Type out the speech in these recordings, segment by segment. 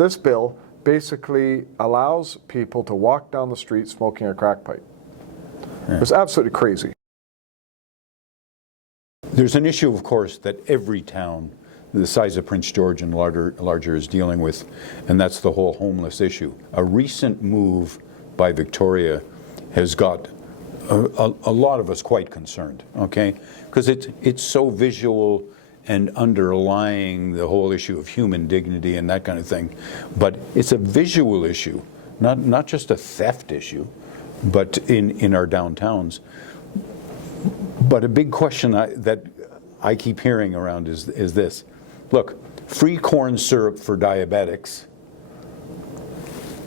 this bill basically allows people to walk down the street smoking a crack pipe. It's absolutely crazy. There's an issue, of course, that every town the size of Prince George and larger is dealing with, and that's the whole homeless issue. A recent move by Victoria has got a lot of us quite concerned, okay? Because it's so visual and underlying the whole issue of human dignity and that kind of thing. But it's a visual issue, not just a theft issue, but in our downtowns. But a big question that I keep hearing around is this. Look, free corn syrup for diabetics,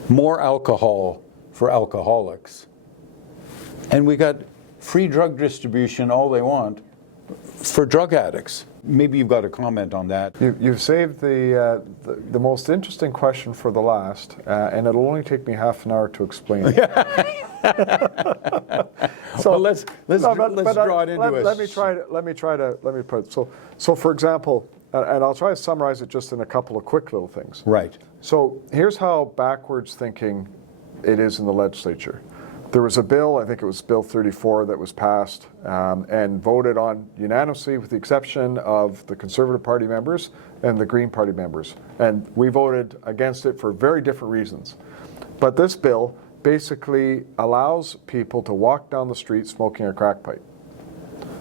more alcohol for alcoholics, and we got free drug distribution all they want for drug addicts. Maybe you've got a comment on that. You've saved the most interesting question for the last, and it'll only take me half an hour to explain it. So well, let's draw it into it. Let me put it. So for example, and I'll try to summarize it just in a couple of quick little things. Right. So here's how backwards thinking it is in the legislature. There was a bill, I think it was Bill 34, that was passed and voted on unanimously with the exception of the Conservative Party members and the Green Party members. And we voted against it for very different reasons. But this bill basically allows people to walk down the street smoking a crack pipe.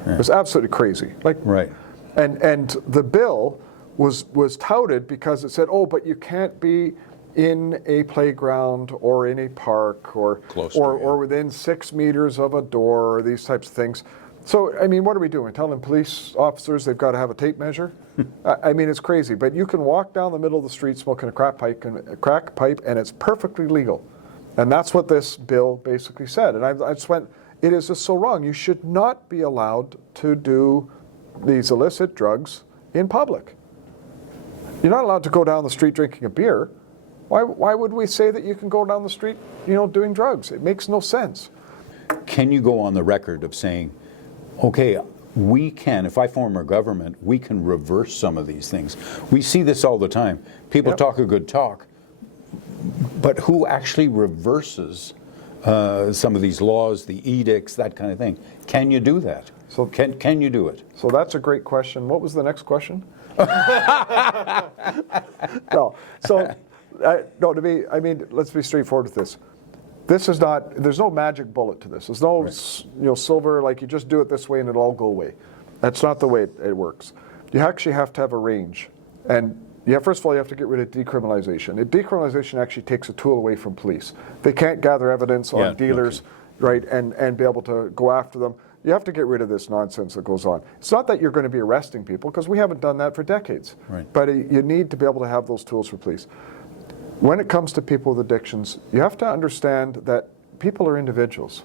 Yeah. It was absolutely crazy. Right. And the bill was touted because it said, oh, but you can't be in a playground or in a park or within 6 meters of a door or these types of things. So, I mean, what are we doing? Telling police officers they've got to have a tape measure? I mean, it's crazy. But you can walk down the middle of the street smoking a crack pipe and it's perfectly legal. And that's what this bill basically said. And I just went, it is just so wrong. You should not be allowed to do these illicit drugs in public. You're not allowed to go down the street drinking a beer. Why would we say that you can go down the street, doing drugs? It makes no sense. Can you go on the record of saying, okay, we can, if I form a government, we can reverse some of these things? We see this all the time. People talk a good talk, but who actually reverses some of these laws, the edicts, that kind of thing? Can you do that? So can you do it? So that's a great question. What was the next question? No. So. No, let's be straightforward with this. This is not, there's no magic bullet to this. There's no, silver, like you just do it this way and it'll all go away. That's not the way it works. You actually have to have a range. And first of all, you have to get rid of decriminalization. Decriminalization actually takes a tool away from police. They can't gather evidence on dealers, right, and be able to go after them. You have to get rid of this nonsense that goes on. It's not that you're going to be arresting people, because we haven't done that for decades. Right. But you need to be able to have those tools for police. When it comes to people with addictions, you have to understand that people are individuals.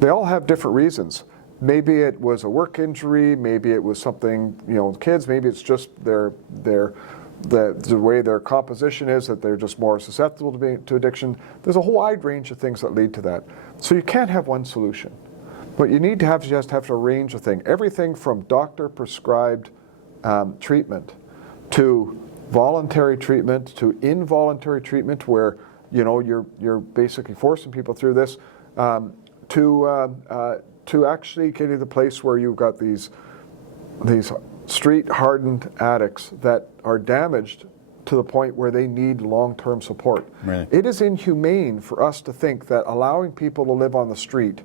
They all have different reasons. Maybe it was a work injury, maybe it was something, kids, maybe it's just the way their composition is, that they're just more susceptible to addiction. There's a whole wide range of things that lead to that. So you can't have one solution. What you need to have is just have a range of things. Everything from doctor-prescribed treatment to voluntary treatment to involuntary treatment, where you're basically forcing people through this, to actually getting to the place where you've got these street hardened addicts that are damaged to the point where they need long-term support. Right. It is inhumane for us to think that allowing people to live on the street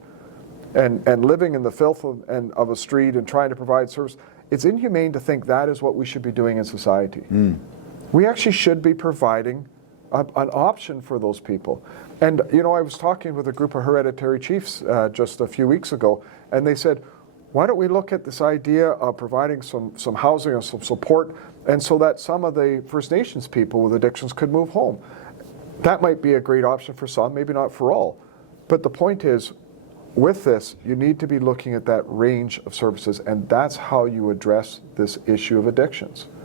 and living in the filth of a street and trying to provide service, it's inhumane to think that is what we should be doing in society. We actually should be providing an option for those people. And I was talking with a group of hereditary chiefs just a few weeks ago, and they said, why don't we look at this idea of providing some housing and some support, and so that some of the First Nations people with addictions could move home. That might be a great option for some, maybe not for all. But the point is, with this, you need to be looking at that range of services, and that's how you address this issue of addictions.